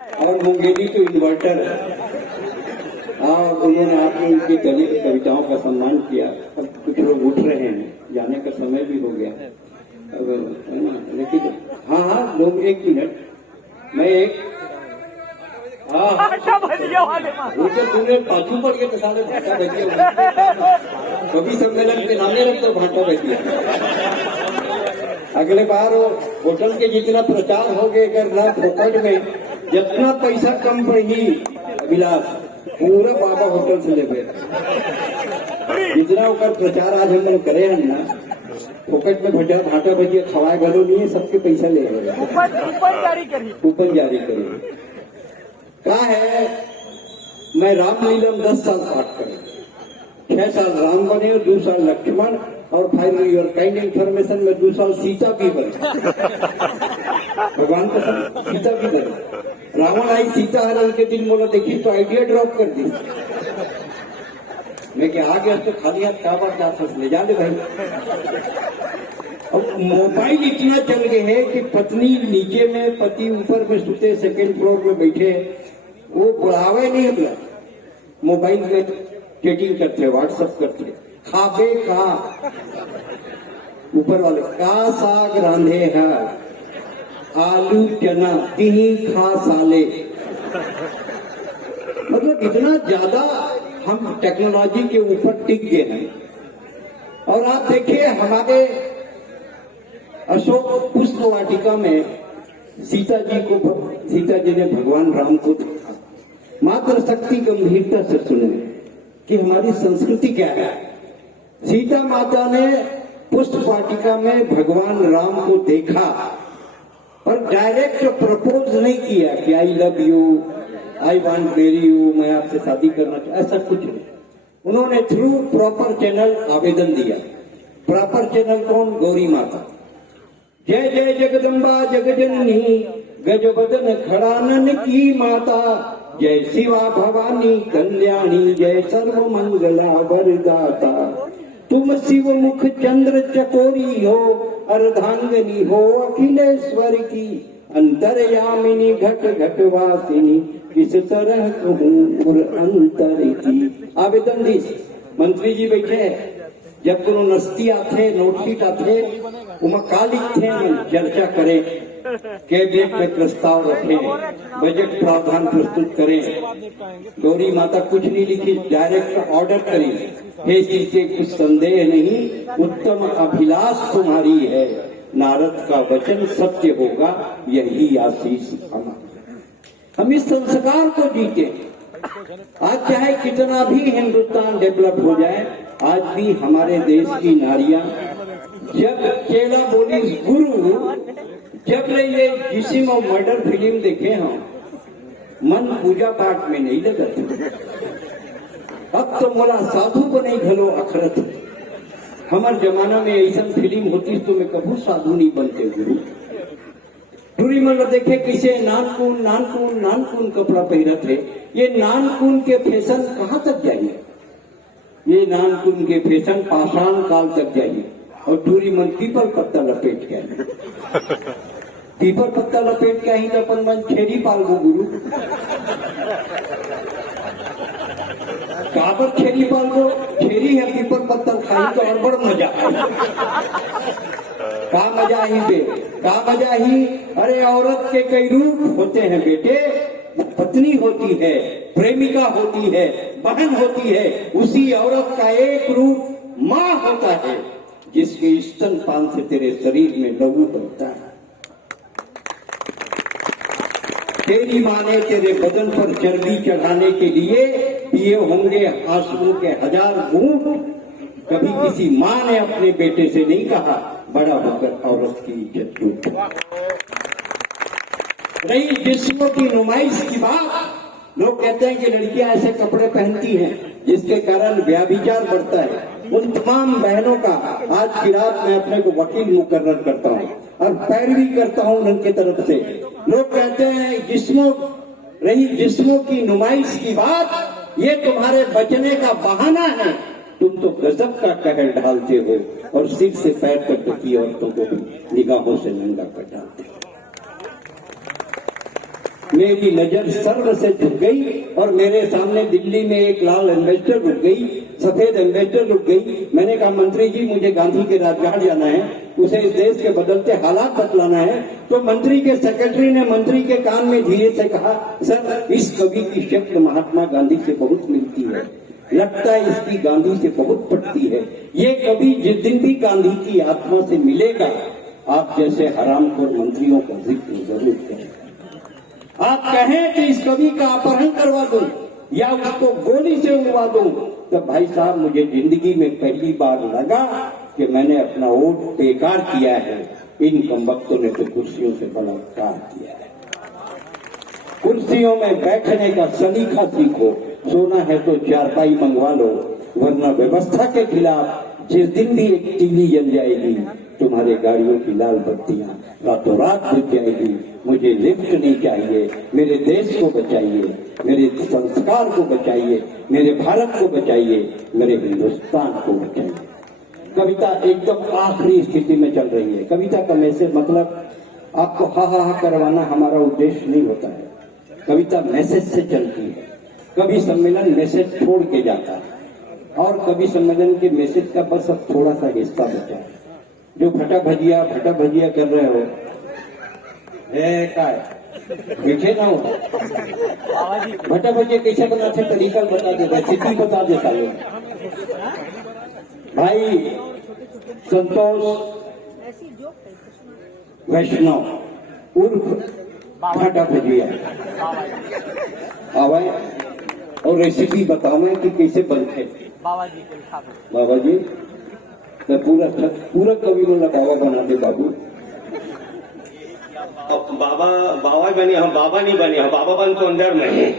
और मुंगेरी तो इन्वर्टर है। और उन्होंने आके उनकी दलित कविताओं का सम्मान किया। अब कुछ लोग उठ रहे हैं, जाने का समय भी हो गया अब, है ना? लेकिन हाँ लोग, एक मिनट, मैं एक वो जो तुमने पाछू पड़ के साले भाटा बैठिया कवि सम्मेलन के नामे रख तो भाटा बैठिया। अगले बार वो होटल के जितना प्रचार हो गए करना फोकट में, जितना पैसा कम पड़ी अभिलाष पूरा बाबा होटल से ले गए। जितना होकर प्रचार आज हम लोग करे हैं ना, फोकट में भाटा भजिया खवाए गलो नहीं है, सबके पैसा ले गए, कूपन जारी करेंगे। कहा है मैं रामलीलम 10 साल पाठ करें, 6 साल राम बने और 2 साल लक्ष्मण, और फाइनली योर काइंड इन्फॉर्मेशन में 2 साल सीता भी बने। भगवान का सीता भी बने। रावण आई सीता हरण के दिन, बोला देखिए तो आइडिया ड्रॉप कर दी। मैं क्या आ गया तो खाली हाथ क्या बात आप ले जा ले भाई। अब मोबाइल इतना चल गए हैं कि पत्नी नीचे में, पति ऊपर में सुते, सेकेंड फ्लोर में बैठे, वो बुलावे नहीं अपना, मोबाइल में चैटिंग करते, व्हाट्सएप करते। खाबे का ऊपर वाले का साग रांधे है, आलू चना तिही खा साले। मतलब इतना ज्यादा हम टेक्नोलॉजी के ऊपर टिक गए हैं। और आप देखिए हमारे अशोक पुष्प वाटिका में सीता जी ने भगवान राम को देखा। मात्र शक्ति गंभीरता से सुने कि हमारी संस्कृति क्या है। सीता माता ने पुष्प वाटिका में भगवान राम को देखा, पर डायरेक्ट प्रपोज नहीं किया कि I love you, I want marry you, मैं आपसे शादी करना चाहता, ऐसा कुछ नहीं। उन्होंने थ्रू प्रॉपर चैनल आवेदन दिया। प्रॉपर चैनल कौन? गौरी माता। जय जय जगदम्बा जगजननी, गजबदन खड़ानन की माता, जय शिवा भवानी कल्याणी, जय सर्व मंगला वरदाता। तुम शिव मुख चंद्र चकोरी हो, अर्धांगनी हो अखिलेश्वर की, अंतर्यामिनी घट घटवासिनी, किस तरह कहूँ अंतर की। आवेदन दी। मंत्री जी बैठे हैं, जब कोनो नस्ती आते, नोटशीट आते, उमा का लिखते हैं, चर्चा करें, कैबिनेट में प्रस्ताव रखें, बजट प्रावधान प्रस्तुत करें। गौरी माता कुछ नहीं लिखी, डायरेक्ट ऑर्डर करी, हे सीते कुछ संदेह नहीं, उत्तम अभिलाष तुम्हारी है, नारद का वचन सत्य होगा, यही आशीष हमारा। हम इस संस्कार को जीते। आज चाहे कितना भी हिंदुस्तान डेवलप हो जाए, आज भी हमारे देश की नारियां, जब चेला बोली गुरु, जब ये जिस्म और मर्डर फिल्म देखे हम, मन पूजा पाठ में नहीं लगा। अब तो मोला साधु को नहीं घलो अखरत। हमारे जमाना में ऐसा फिल्म होती तो मैं कभी साधु नहीं बनते गुरु। टूरी मतलब देखे किसे नानकून नानकून नानकून कपड़ा पहनत है। ये नानकून के फैशन कहाँ तक जाइए? ये नानकून के फैशन पाषाण काल तक जाइए। और टूरी मन पीपल पत्ता लपेट के, पीपल पत्ता लपेट के ही अपन मन छेरी पालगो गुरु। काबर छेरी पालगो? छेरी है पीपल पत्ता खाई तो और बड़ मजा। का मजा ही बे, का मजा ही। अरे औरत के कई रूप होते हैं बेटे, पत्नी होती है, प्रेमिका होती है, बहन होती है, उसी औरत का एक रूप माँ होता है, जिसके स्तनपान से तेरे शरीर में लहू बनता है। तेरी माँ ने तेरे बदन पर चर्बी चढ़ाने के लिए पिए होंगे आंसुओं के 1000 घूंट। कभी किसी माँ ने अपने बेटे से नहीं कहा बड़ा होकर औरत की इज्जत लूट। रही जिस्मों की नुमाइश की बात, लोग कहते हैं कि लड़कियां ऐसे कपड़े पहनती हैं जिसके कारण व्यभिचार बढ़ता है। उन तमाम बहनों का आज की रात मैं अपने को वकील मुकर्रर करता हूँ और पैरवी करता हूँ उनके तरफ से। लोग कहते हैं जिस्मों की नुमाइश की बात, ये तुम्हारे बचने का बहाना है। तुम तो गजब का कहर ढालते हो और सिर से पैर तक की औरतों को भी निगाहों से नंगा कर डालते हो। मेरी नजर सर्व से झुक गई और मेरे सामने दिल्ली में एक लाल एम्बेसडर रुक गई, सफेद एम्बेसडर रुक गई। मैंने कहा मंत्री जी मुझे गांधी के राजघाट जाना है, उसे इस देश के बदलते हालात बतलाना है। तो मंत्री के सेक्रेटरी ने मंत्री के कान में धीरे से कहा, सर इस कवि की शक्ल महात्मा गांधी से बहुत मिलती है, लगता है इसकी गांधी से बहुत पटती है। ये कवि जिस दिन भी गांधी की आत्मा से मिलेगा आप जैसे हरामखोर मंत्रियों का जिक्र जरूर करें। आप कहें कि इस कवि का अपहरण करवा दूं या उसको गोली से उड़वा दूं, तो भाई साहब मुझे जिंदगी में पहली बार लगा कि मैंने अपना वोट बेकार किया है। इन कमबख्तों ने तो कुर्सियों से बलात्कार किया है। कुर्सियों में बैठने का सलीका सीखो, सोना है तो चारपाई मंगवा लो, वरना व्यवस्था के खिलाफ जिस दिन भी एक तीली जल जाएगी तुम्हारे गाड़ियों की लाल बत्तियां रातों रात बुझ जाएगी। मुझे लिफ्ट नहीं चाहिए, मेरे देश को बचाइए, मेरे संस्कार को बचाइए, मेरे भारत को बचाइए, मेरे हिंदुस्तान को बचाइए। कविता एकदम आखिरी स्थिति में चल रही है। कविता का मैसेज मतलब आपको हा हा हा करवाना हमारा उद्देश्य नहीं होता है। कविता मैसेज से चलती है। कवि सम्मेलन मैसेज छोड़ के जाता है और कवि सम्मेलन के मैसेज का बस अब थोड़ा सा हिस्सा बचा है। जो फटा भजिया कर रहे हो काय मीठे ना हो, भटा भजिया कैसे बनाते तरीका बता देता, रेसिपी बता देता है। भाई संतोष वैष्णव उर्फ भटा भजिया आवाए और रेसिपी बतावे कि कैसे बनते। बाबा जी तो पूरा कवि ने बाबा बना दे बाबू। बाबा बने हम बाबा नहीं बने, हम बाबा बन तो अंदर में